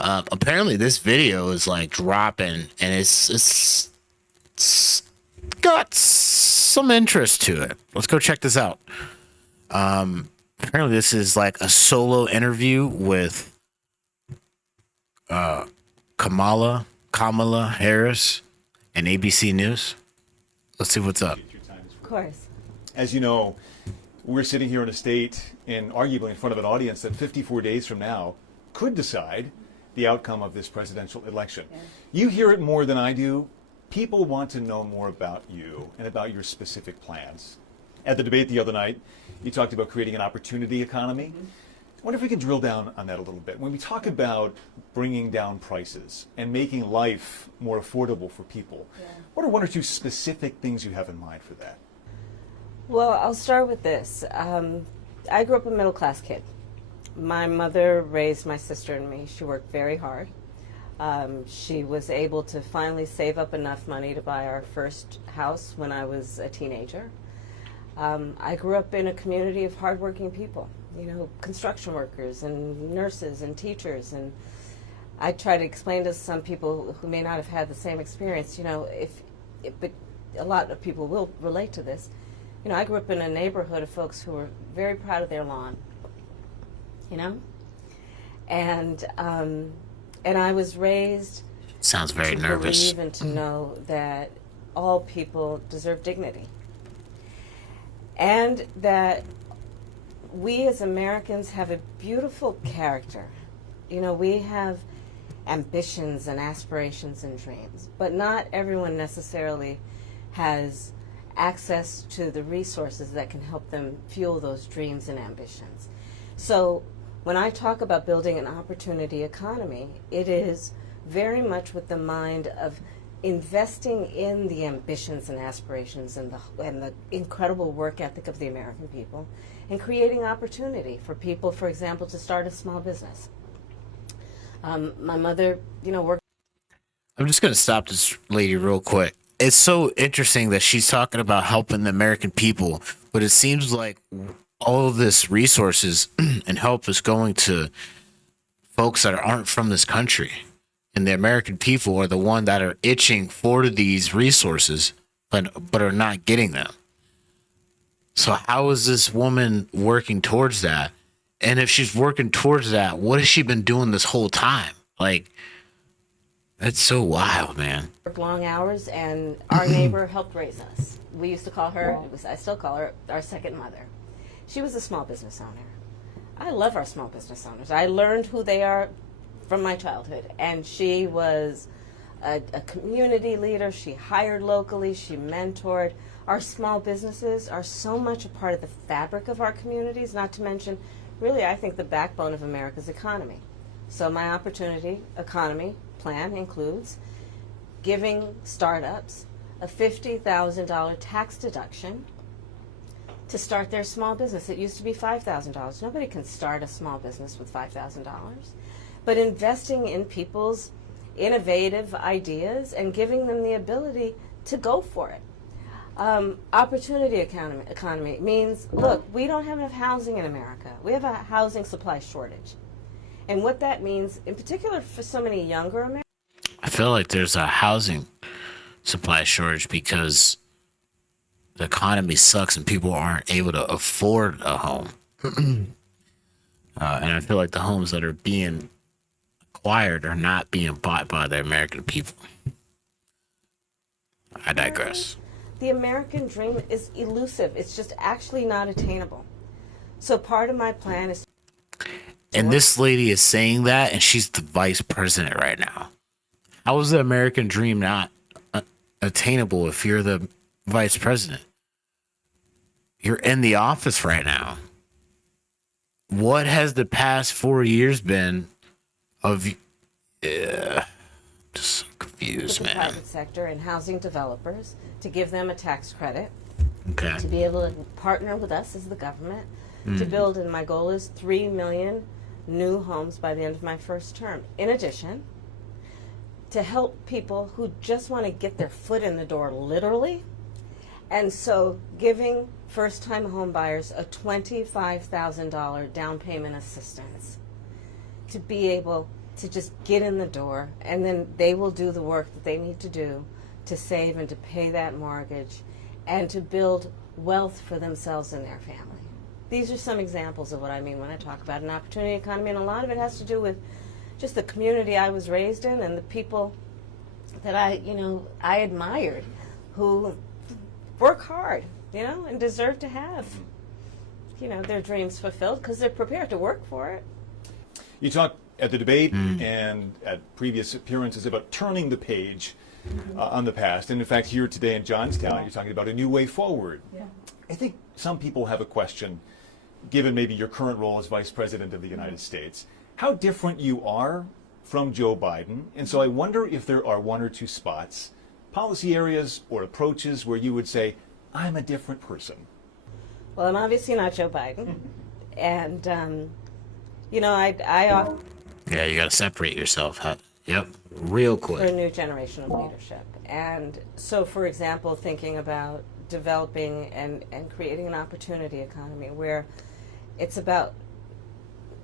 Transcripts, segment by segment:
Apparently this video is like dropping, and it's got some interest to it. Let's go check this out. Apparently this is like a solo interview with Kamala Harris and ABC News. Let's see what's up. Of course. As you know, we're sitting here in a state and arguably in front of an audience that 54 days from now could decide the outcome of this presidential election. Yeah. You hear it more than I do. People want to know more about you and about your specific plans. At the debate the other night, you talked about creating an opportunity economy. I wonder if we can drill down on that a little bit. When we talk about bringing down prices and making life more affordable for people, what are one or two specific things you have in mind for that? Well, I'll start with this. I grew up a middle-class kid. My mother raised my sister and me. She worked very hard. She was able to finally save up enough money to buy our first house when I was a teenager. I grew up in a community of hardworking people, you know, construction workers and nurses and teachers. And I try to explain to some people who may not have had the same experience, you know, but a lot of people will relate to this. You know, I grew up in a neighborhood of folks who were very proud of their lawn, you know, and I was raised Sounds very to nervous. believe and to know that all people deserve dignity, and that we as Americans have a beautiful character. You know, we have ambitions and aspirations and dreams, but not everyone necessarily has access to the resources that can help them fuel those dreams and ambitions. So when I talk about building an opportunity economy, it is very much with the mind of investing in the ambitions and aspirations and the incredible work ethic of the American people, and creating opportunity for people, for example, to start a small business. My mother, you know, worked. I'm just gonna stop this lady real quick. It's so interesting that she's talking about helping the American people, but it seems like all of this resources and help is going to folks that aren't from this country, and the American people are the one that are itching for these resources, but are not getting them. So how is this woman working towards that? And if she's working towards that, what has she been doing this whole time? Like, that's so wild, man. Worked long hours, and our neighbor helped raise us. We used to call her, I still call her, our second mother. She was a small business owner. I love our small business owners. I learned who they are from my childhood, and she was a community leader. She hired locally, she mentored. Our small businesses are so much a part of the fabric of our communities, not to mention, really, I think, the backbone of America's economy. So my opportunity economy plan includes giving startups a $50,000 tax deduction to start their small business. It used to be $5,000. Nobody can start a small business with $5,000. But investing in people's innovative ideas and giving them the ability to go for it. Opportunity economy means, look, we don't have enough housing in America. We have a housing supply shortage. And what that means, in particular for so many younger Americans. I feel like there's a housing supply shortage because the economy sucks and people aren't able to afford a home. And I feel like the homes that are being acquired are not being bought by the American people. I digress. The American dream is elusive. It's just actually not attainable. So part of my plan is. And this lady is saying that, and she's the vice president right now. How is the American dream not attainable if you're the vice president? You're in the office right now. What has the past 4 years been of just so confused, with the man. private sector and housing developers to give them a tax credit, Okay. to be able to partner with us as the government to build, and my goal is 3 million new homes by the end of my first term. In addition, to help people who just want to get their foot in the door, literally. And so giving first-time home buyers a $25,000 down payment assistance to be able to just get in the door, and then they will do the work that they need to do to save and to pay that mortgage and to build wealth for themselves and their family. These are some examples of what I mean when I talk about an opportunity economy, and a lot of it has to do with just the community I was raised in and the people that I admired, who work hard, and deserve to have, their dreams fulfilled because they're prepared to work for it. You talked at the debate and at previous appearances about turning the page on the past. And in fact, here today in Johnstown, you're talking about a new way forward. Yeah. I think some people have a question, given maybe your current role as Vice President of the United States, how different you are from Joe Biden. And so I wonder if there are one or two spots, policy areas or approaches where you would say, I'm a different person. Well, I'm obviously not Joe Biden. And, I often... Yeah, you got to separate yourself. Yep, real quick. For a new generation of leadership. And so, for example, thinking about developing and creating an opportunity economy where it's about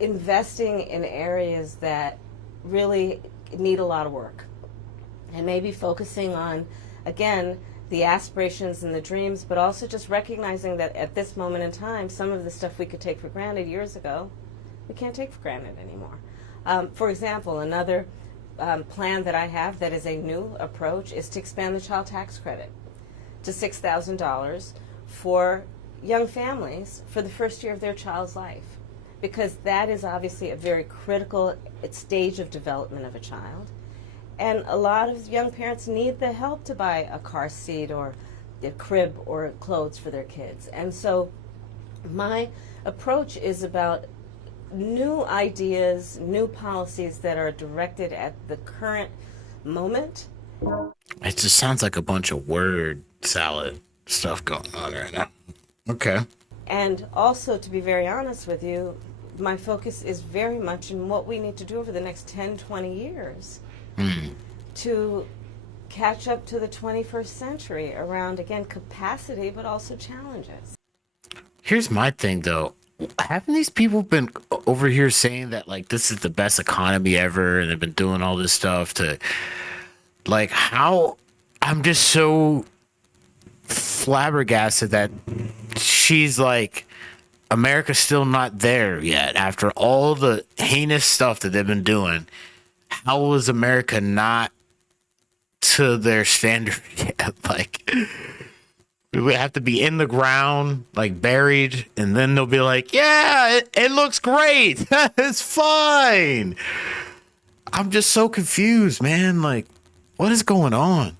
investing in areas that really need a lot of work, and maybe focusing on, again, the aspirations and the dreams, but also just recognizing that at this moment in time, some of the stuff we could take for granted years ago, we can't take for granted anymore. For example, another plan that I have that is a new approach is to expand the child tax credit to $6,000 for young families for the first year of their child's life, because that is obviously a very critical stage of development of a child. And a lot of young parents need the help to buy a car seat or a crib or clothes for their kids. And so my approach is about new ideas, new policies that are directed at the current moment. It just sounds like a bunch of word salad stuff going on right now. Okay. And also, to be very honest with you, my focus is very much in what we need to do over the next 10, 20 years to catch up to the 21st century around, again, capacity, but also challenges. Here's my thing, though. Haven't these people been over here saying that, like, this is the best economy ever, and they've been doing all this stuff to, like, how... I'm just so flabbergasted that she's like, America's still not there yet after all the heinous stuff that they've been doing. How was America not to their standard yet? Like, we would have to be in the ground, like buried, and then they'll be like, yeah, it looks great. It's fine. I'm just so confused, man. Like, what is going on?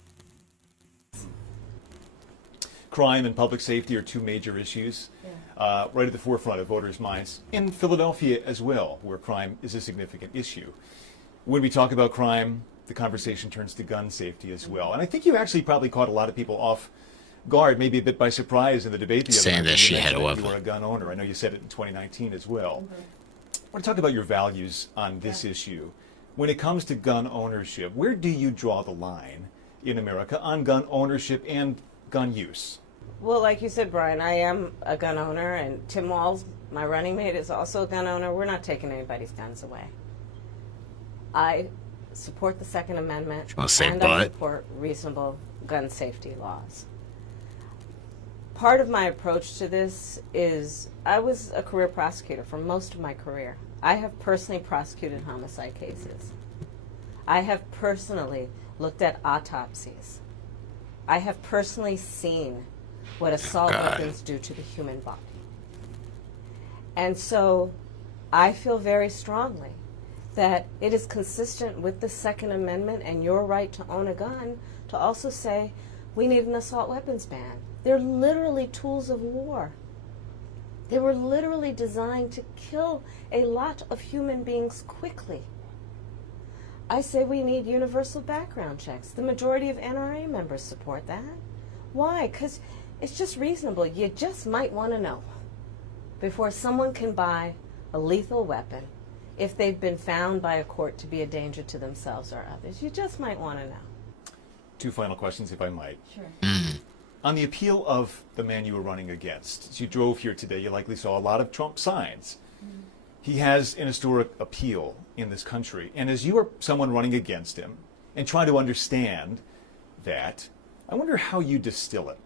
Crime and public safety are two major issues right at the forefront of voters' minds. In Philadelphia as well, where crime is a significant issue. When we talk about crime, the conversation turns to gun safety as well. And I think you actually probably caught a lot of people off guard, maybe a bit by surprise in the debate the other night. Saying that she had a weapon. You were a gun owner. I know you said it in 2019 as well. I want to talk about your values on this issue. When it comes to gun ownership, where do you draw the line in America on gun ownership and gun use? Well, like you said, Brian, I am a gun owner, and Tim Walz, my running mate, is also a gun owner. We're not taking anybody's guns away. I support the Second Amendment, I support reasonable gun safety laws. Part of my approach to this is I was a career prosecutor for most of my career. I have personally prosecuted homicide cases. I have personally looked at autopsies. I have personally seen what assault weapons do to the human body. And so I feel very strongly that it is consistent with the Second Amendment and your right to own a gun to also say we need an assault weapons ban. They're literally tools of war. They were literally designed to kill a lot of human beings quickly. I say we need universal background checks. The majority of NRA members support that. Why? Because it's just reasonable. You just might want to know before someone can buy a lethal weapon if they've been found by a court to be a danger to themselves or others. You just might want to know. Two final questions, if I might. Sure. On the appeal of the man you were running against, as you drove here today, you likely saw a lot of Trump signs. He has an historic appeal in this country. And as you are someone running against him and trying to understand that, I wonder how you distill it.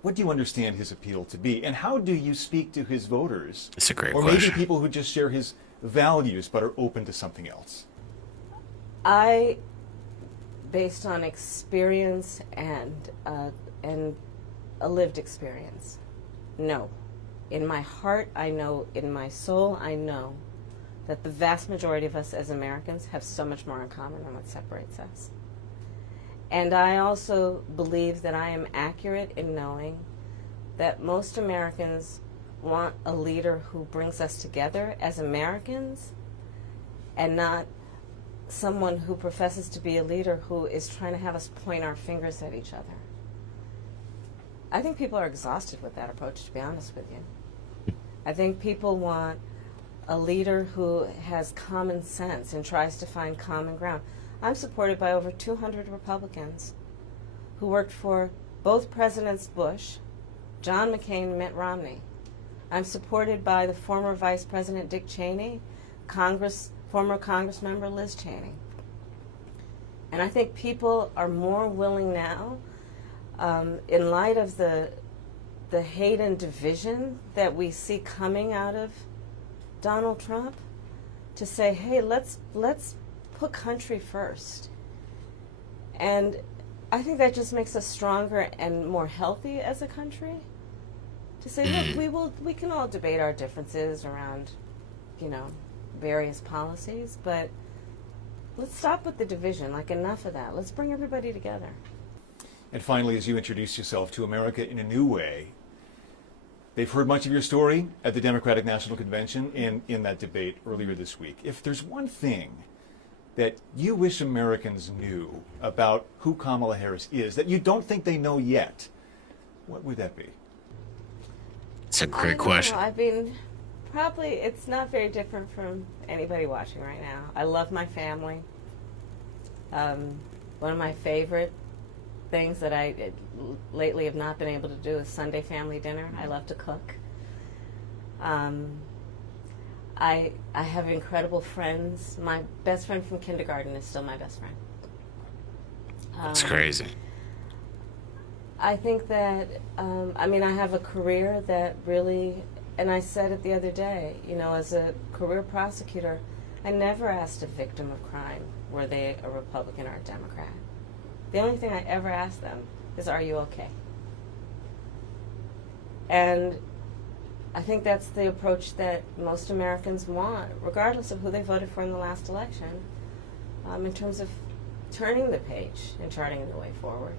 What do you understand his appeal to be? And how do you speak to his voters? It's a great or question. maybe people who just share his values but are open to something else? I, based on experience and a lived experience, no. In my heart, I know, in my soul, I know that the vast majority of us as Americans have so much more in common than what separates us. And I also believe that I am accurate in knowing that most Americans want a leader who brings us together as Americans and not someone who professes to be a leader who is trying to have us point our fingers at each other. I think people are exhausted with that approach, to be honest with you. I think people want a leader who has common sense and tries to find common ground. I'm supported by over 200 Republicans who worked for both Presidents Bush, John McCain, and Mitt Romney. I'm supported by the former Vice President Dick Cheney, former Congress member Liz Cheney. And I think people are more willing now, in light of the hate and division that we see coming out of Donald Trump, to say, hey, let's put country first. And I think that just makes us stronger and more healthy as a country. To say, look, we can all debate our differences around, various policies, but let's stop with the division. Like, enough of that. Let's bring everybody together. And finally, as you introduce yourself to America in a new way, they've heard much of your story at the Democratic National Convention and in that debate earlier this week. If there's one thing that you wish Americans knew about who Kamala Harris is that you don't think they know yet, what would that be? It's a great question. I mean, probably it's not very different from anybody watching right now. I love my family. One of my favorite things that I lately have not been able to do is Sunday family dinner. I love to cook. I have incredible friends. My best friend from kindergarten is still my best friend. That's crazy. I think that, I have a career that really, and I said it the other day, as a career prosecutor, I never asked a victim of crime, were they a Republican or a Democrat. The only thing I ever asked them is, are you okay? And I think that's the approach that most Americans want, regardless of who they voted for in the last election, in terms of turning the page and charting the way forward.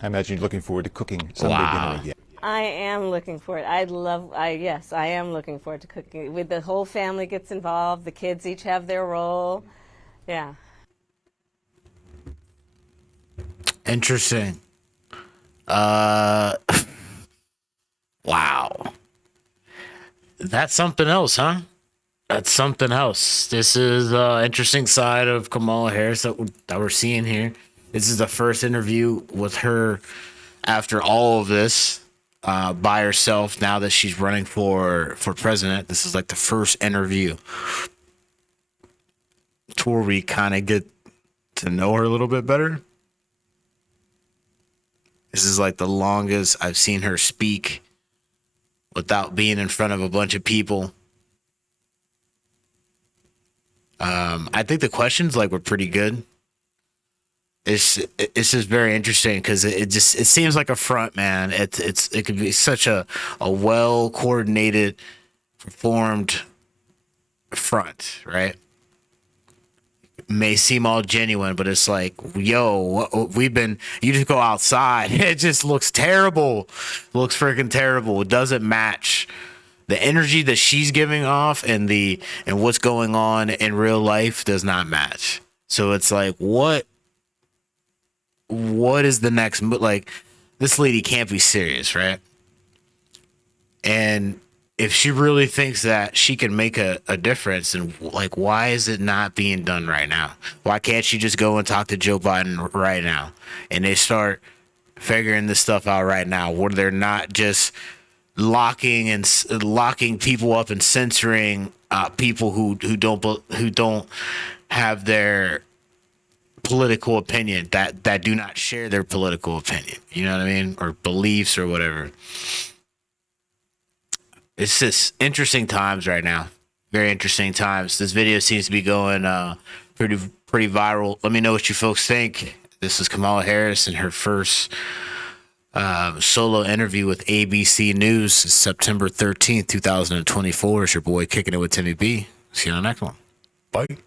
I imagine you're looking forward to cooking Sunday dinner again. I am looking forward. Yes, I am looking forward to cooking. With the whole family gets involved, the kids each have their role. Yeah. Interesting. Wow. That's something else, huh? That's something else. This is an interesting side of Kamala Harris that we're seeing here. This is the first interview with her after all of this, by herself, now that she's running for president. This is like the first interview to where we kind of get to know her a little bit better. This is like the longest I've seen her speak without being in front of a bunch of people. I think the questions were pretty good. It's just very interesting because it seems like a front, man. It could be such a well coordinated, performed front, right? May seem all genuine, but it's like, yo, you just go outside. It just looks terrible. Looks freaking terrible. It doesn't match the energy that she's giving off and what's going on in real life does not match. So it's like, what is the next move? Like, this lady can't be serious, right? And if she really thinks that she can make a difference, and why is it not being done right now? Why can't she just go and talk to Joe Biden right now and they start figuring this stuff out right now, where they're not just locking people up and censoring people who don't have their political opinion, that do not share their political opinion. You know what I mean, or beliefs or whatever. It's just interesting times right now. Very interesting times. This video seems to be going pretty viral. Let me know what you folks think. This is Kamala Harris in her first solo interview with ABC News, September 13th, 2024. It's your boy Kicking It with Timmy B. See you on the next one. Bye. All right.